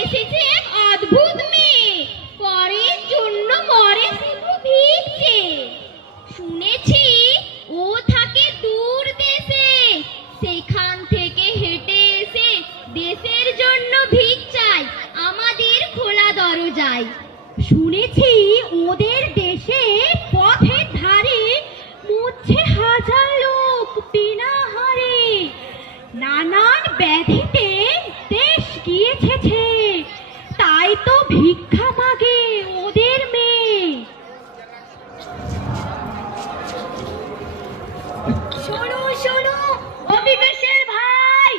এসেছে এক অদ্ভুত মেয়ে, পরের জন্য মরে শুধু ভিক্ষে। শুনেছি ও থাকে দূর দেশে, সেখান থেকে হেঁটে এসে দেশের জন্য ভিক চাই আমাদের খোলা দরজায়। শুনেছি ওদের দেশে পথের ধারে মরছে হাজার লোক বিনা হারে, নানান ব্যাধিতে দেশ গিয়েছে, তাই তো ভিক্ষা মাগে ওদের মেয়ে। শোনো শোনো অবিবেশের ভাই,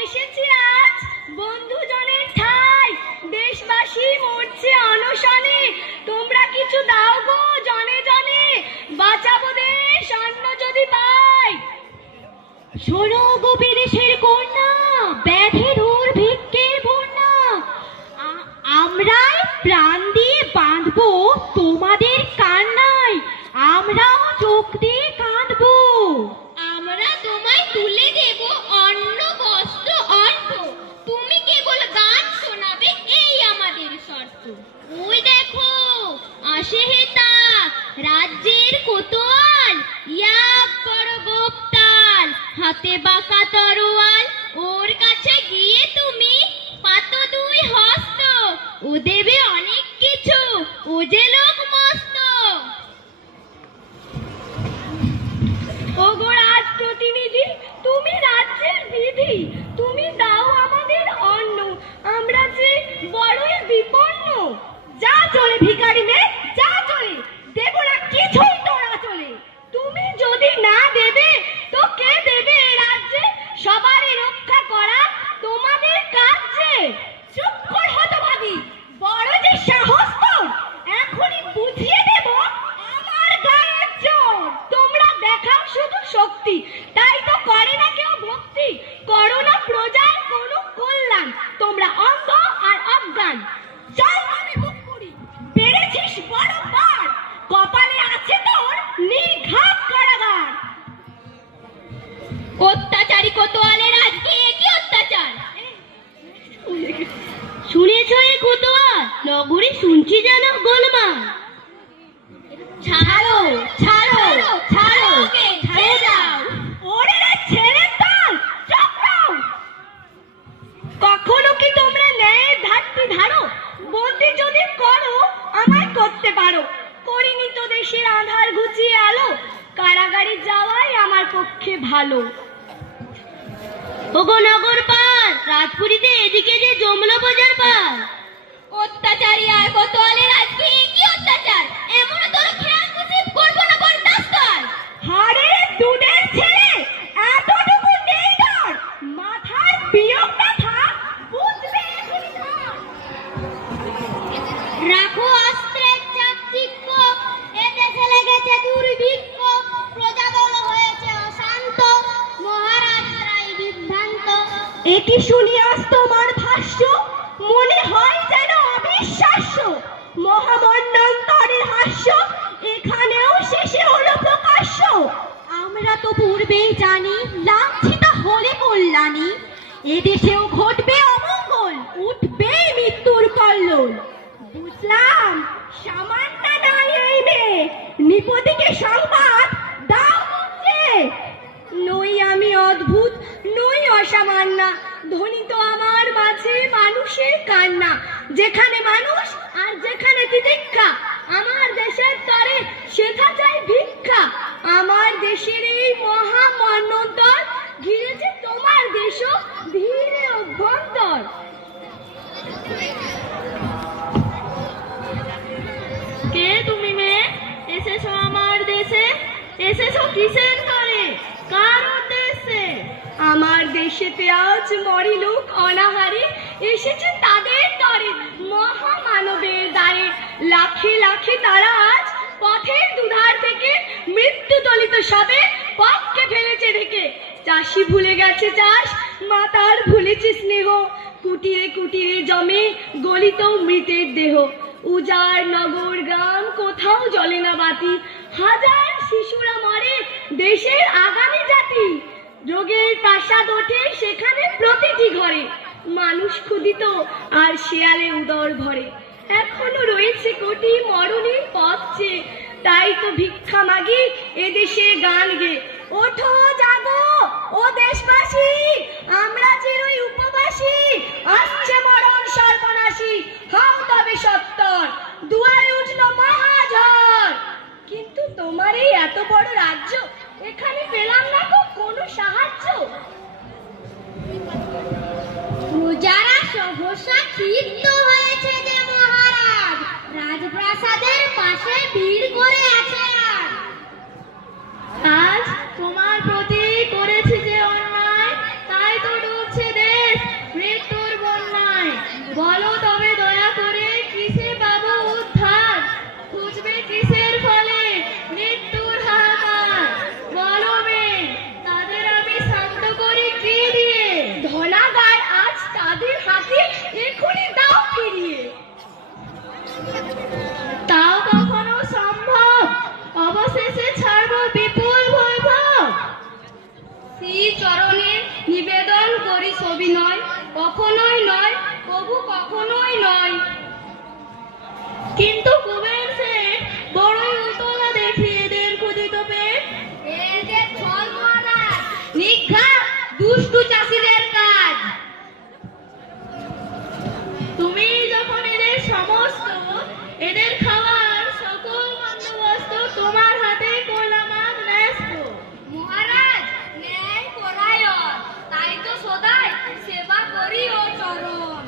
এসেছি আজ বন্ধুজনের ঠাই, দেশবাসী মরছে অনশনে, তোমরা কিছু দাও গো জনে জনে, বাঁচাবো দেশ অন্ন যদি পাই। শোনো গো বিদেশের কন্যা, ব্যাধি দূর ভিক্ষের বন্যা, আমরাই প্রাণ দিয়ে বাঁধবো তোমাদের কান্নায়, আমরাও চোখ দিয়ে কাঁদবো। আমরা তোমায় তুলে দেব অন্ন বস্ত্র অর্থ, তুমি কেবল গান শোনাবে এই আমাদের শর্ত। ওই দেখো আসে হেতা রাজ্যের কোতোয়াল, ইয়া বড় গোপতাল, হাতে বাঁকা তরোয়াল, ওর কাছে গিয়ে তুমি পাতো দুই হস্ত, ও দেবে অনেক কিছু, ও যে লোক মস্ত। ওগো রাজ প্রতিনিধি, তুমি রাজ্যের বিধি, তুমি দাও আমাদের অন্ন, আমরা যে বড়ই বিপন্ন। যা চলে ভিখারি মেয়ে, যা চলে, দেব না কিছুই তোরা চলে। তুমি যদি না দেবে তো কে দেবে এ রাজ্যে, সবারই রক্ষা করা তোমাদের কাজ যে। চুপ কর হতভাগী, বড় যে সাহস তোর, এখনই বুঝিয়ে দেব আমার গায়ের জোর। তোমরা দেখাও শুধু শক্তি, তাই তো করে না কেউ ভক্তি, করো না প্রজার কোনো কল্যাণ, তোমরা অন্ধ আর অজ্ঞান। চল আমি মুখ করি, পেরেছিস বড় পার, কপালে আছে তোর নির্ঘাত কারাগার। অত্যাচারী কোতোয়ালের আজকে কি অত্যাচার! শুনেছ এই কোতোয়াল, নগরী শুনছি যেন গোলমাল। ছাড়ো ছাড়ো ছাড়ো, ছেড়ে দাও। ওরে রে ছেড়ে দাও, চক্রাও। কখনো কি তোমরা ন্যায়ের ধারটি ধারো, বন্দি যদি করো আমায় করতে পারো, করিনি তো দেশের আধার ঘুচিয়ে আলো, কারাগারে যাওয়াই আমার পক্ষে ভালো। ওগো নগর পাল, রাজপুরীতে এদিকে যে জমলো বাজার পাল। অত্যাচারী আর কোতোয়ালের আজকে কি অত্যাচার! এমন তোর খেয়াল নসিব করবো না বরদাস্ত আর। হারে দুধের ছেলে, এতটুকু নেই ডর, মাথায় বিয়োগটা থাক, বুঝবে এখনই থাক। রাখো অস্ত্রের চাকচিক্য, এদেশে লেগেছে দুর্ভিক্ষ, প্রজাদল হয়েছে অশান্ত, মহারাজরাই বিভ্রান্ত। এটি শুনি আজ তোমার ভাষ্য, মনে হয় যেন অবিশ্বাস্য, মহামন্ডন্তরের হাস্য এখানেও শেষে হলো প্রকাশ্য। আমরা তো পূর্বেই জানি লাঞ্ছিত হলে কল্যাণী, এদেশেও ঘটবে অমঙ্গল, উঠবে মৃত্যুর কল্লোল। বুঝলাম সামান্য নয় এই মেয়ে, নিপতিকে সংবাদ দাও মুখে। নই আমি অদ্ভুত, নই অসামান্য, ধ্বনি তো আমার মাঝে মানুষের কান্না, যেখানে মানুষ আর যেখানে তিতিক্ষা, আমার দেশের তরে সেথা চাই ভিক্ষা। আমার দেশের এই মহামন্বন্তর ঘিরেছে তোমার দেশও ধীরে অভ্যন্তর। কে তুমি মেয়ে, এসেছো আমার দেশে, এসেছো কিসের তরে, কার উদ্দেশ্যে? আমার দেশেতে আজ মরি লোক অনাহারে, এসেছে তাদের তরে মহামানবের দ্বারে, লাখে লাখে তারা আজ পথের দুধার থেকে মৃত্যু দলিত সবে পথকে ফেলেছে ঢেকে। চাষি ভুলে গেছে চাষ, মাতার ভুলেছে স্নেহ, কুটিরে কুটিরে জমে গলিত মৃতের দেহ। উজাড় নগর গ্রাম কোথাও জ্বলে না বাতি, হাজার শিশুরা মরে দেশের আগামী জাতি। রোগের প্রাসাদ ওঠে সেখানে প্রতিটি ঘরে, মানুষ ক্ষুদিত আর শেয়ালে উদর ভরে। এখনো রয়েছে কোটি মরণের পথ চেয়ে, তাই তো ভিক্ষা মাগি এদেশে গান গে। ওঠো জাগো ও দেশবাসী, আমরা চিরই উপবাসী, আসছে মরণ সর্বনাশী, হও তবে সত্তর, দুয়ারে উঠল মহাঝড়। কিন্তু তোমার এই এত বড় রাজ্য, এখানে পেলাম না গো কোনো সাহায্য। প্রজারা সহসা ক্ষিপ্ত হয়েছে যে মহারাজ রাজপ্রাসাদের পাশে ভিড় করে আছে। আজ তোমার প্রতি করেছি যে অন্যায়, তাই তো ডুবছে দেশ মৃত্যুর বন্যায়। বলো তবে দয়া করে কিসে পাবো উদ্ধার, খুঁজবে কিসের ফলে মৃত্যুর হাহাকার। বলো মেয়ে, তাদের আমি শান্ত করি কি দিয়ে? ধনাগার আজ তাদের হাতে এখনই দাও ফিরিয়ে। তাও কখনো সম্ভব, অবশেষে ছাড়বো বিপুল বৈভব। শ্রী চরণে নিবেদন করি সবিনয়, কখনোই নয় প্রভু কখনোই নয়। কিন্তু কুবের শেঠ বড়ই উতলা দেখি এদের ক্ষুদিত পেট। এদের ছল মহারাজ, নিঘাত দুষ্টু চাষীদের কাজ। তুমি যখন এদের সমস্ত, এদের খাওয়ার সকল বন্দোবস্ত তোমার হাতে করলাম আজ ন্যস্ত। মহারাজ ন্যায় পরায়ণ, তাই তো সদাই সেবা করি ও চরণ।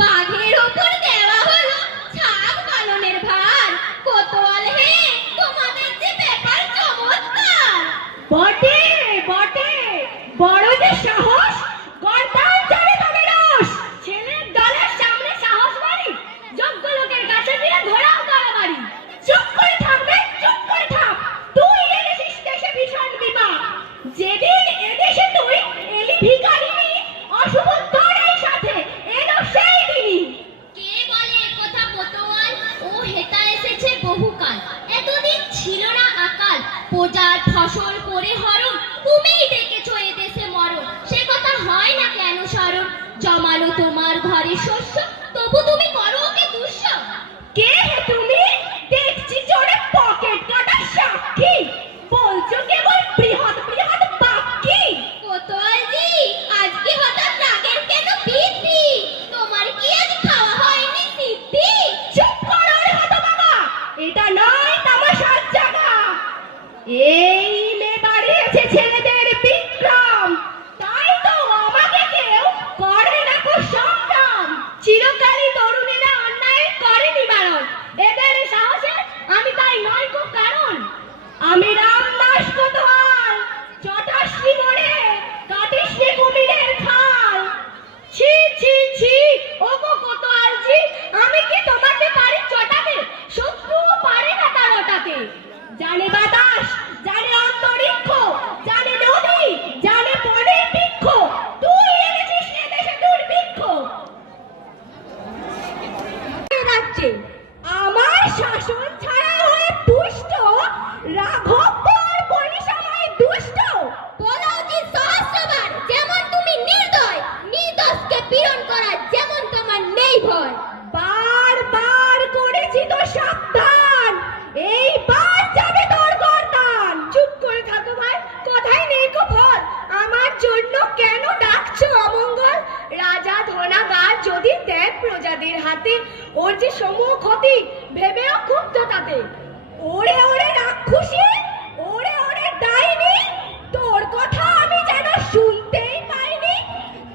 বাঘের ওপর দেওয়া হলো ছাগ পালনের ভার, কোতোয়াল হে তোমাদের যে ব্যাপার চমৎকার। বটে বটে, বড় যে সাহস, গর্দান চড়ে তবে রস। ছেলের দলের সামনে সাহস বাড়ি, যোগ্য লোকের কাছে দিয়ে ঘোরাও তাড়াবাড়ি। চুপ করে থাকবে, চুপ করে থাক, তুই এনেছিস দেশে ভীষণ বিপদ। যেদিন এদেশে তুই এলি ভিখারিনী, অশুভ তোর এই সাথে এলো সেই দিনই। কে বলে কথা কোতোয়াল, ও হেতা এসেছে বহুকাল। এতদিন ছিল না আকাল, প্রজার ফসল করে হরণ, তুমিই ডেকেছো এদেশে মরণ। সে কথা হয় না কেন স্মরণ, জমালো তোমার ঘরে শস্য, তবু তুমি করো ওকে দুঃস্ব। কে হে তুমি? দেখছি জোরে পকেট কাটা সাক্ষী, বলছো কেবল বৃহৎ বৃহৎ বাক্যি। কোতোয়ালজি, আজকে হঠাৎ রাগের কেন বৃদ্ধি? তোমার কি আজ খাওয়া হয়নি সিদ্ধি? চুপ করো রে হতভাগা, এটা নয় তামাশার জায়গা। এই মেয়ে বাড়িয়েছে ছেলেদের বিক্রম, তাই তো আমাকে কেউ করে না কো সংগ্রাম। চিরকালই তরুণীরা অন্যায় করে নিবারণ, এদের সাহসে আমি তাই নয় কো কারণ। আমি রামদাস কোতোয়াল, চটাশ্রী মোড়ে কাটিশ্রী কুমিরের খাল। ছি ছি ছি, ও গো কোতোয়ালজি, আমি কি তোমাকে পারি চটাতে? শত্রু পারে না তা রটাতে। জানে বাতাস, জানে অন্তরিক্ষ, জানে নদী, জানে বনের বৃক্ষ, তুই এনেছিস এদেশে দুর্ভিক্ষ। রাজ্যে আমার শাসন ছাড়া হয়ে পুষ্ট, রাঘবপুর বলি সময় দুষ্ট। বলা উচিত সহস্রবার, যেমন তুমি নির্দয়, নির্দোষকে পীড়ন করার যেমন তোমার নেই ভয়। বারবার করেছি তো সাবধান, এইবার যাবে তোর গর্দান। চুপ করে থাকো ভাই, কথাই নেই কো ফল, আমার জন্য কেন ডাকছো অমঙ্গল? রাজা ধনাগার যদি দেখ প্রজাদের হাতে, ওর যে সমূহ ক্ষতি ভেবেও ক্ষুব্ধ তাতে। ওরে ওরে রাক্ষসী, ওরে ওরে ডাইনি, তোর কথা আমি যেন শুনতেই পাইনি।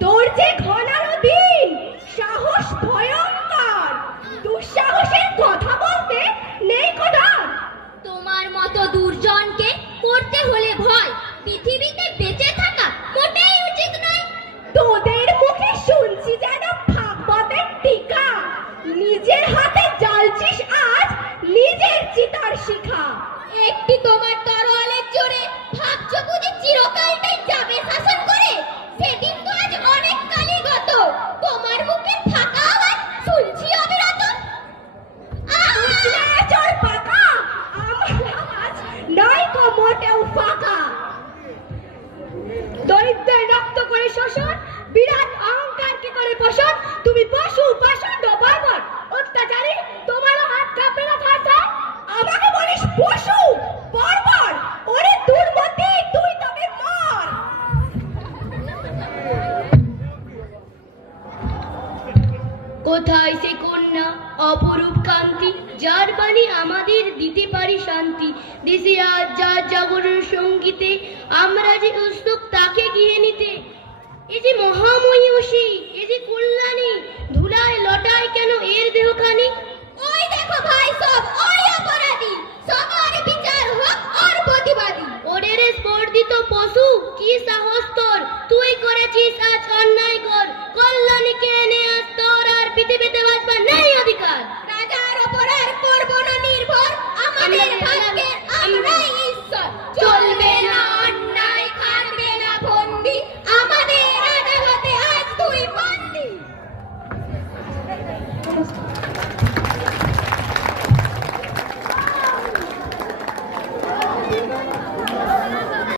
তোর যে ঘনানো দিন, সাহস ভয়ঙ্কর, দুঃসাহসের কথা বলতে নেই কথা। তোমার মতো দুর্জনকে করতে হলে ভয়, পৃথিবীতে বেঁচে থাকা মোটেই উচিত নয়। তোদের মুখে শুনছি যেন ভাগবতের টিকা, নিজের হাতে জ্বালছিস আজ নিজের চিতার শিখা। একটি তোমার কোথায় সে কন্যা অপরূপ কান্তি, যার বাণী আমাদের দিতে পারি শান্তি। দেশে আজ যার জাগরণ সঙ্গীতে আমরা যে উৎসুক তাকে গৃহে নিতে। এ যে মহামহিষী, এ যে কল্যাণ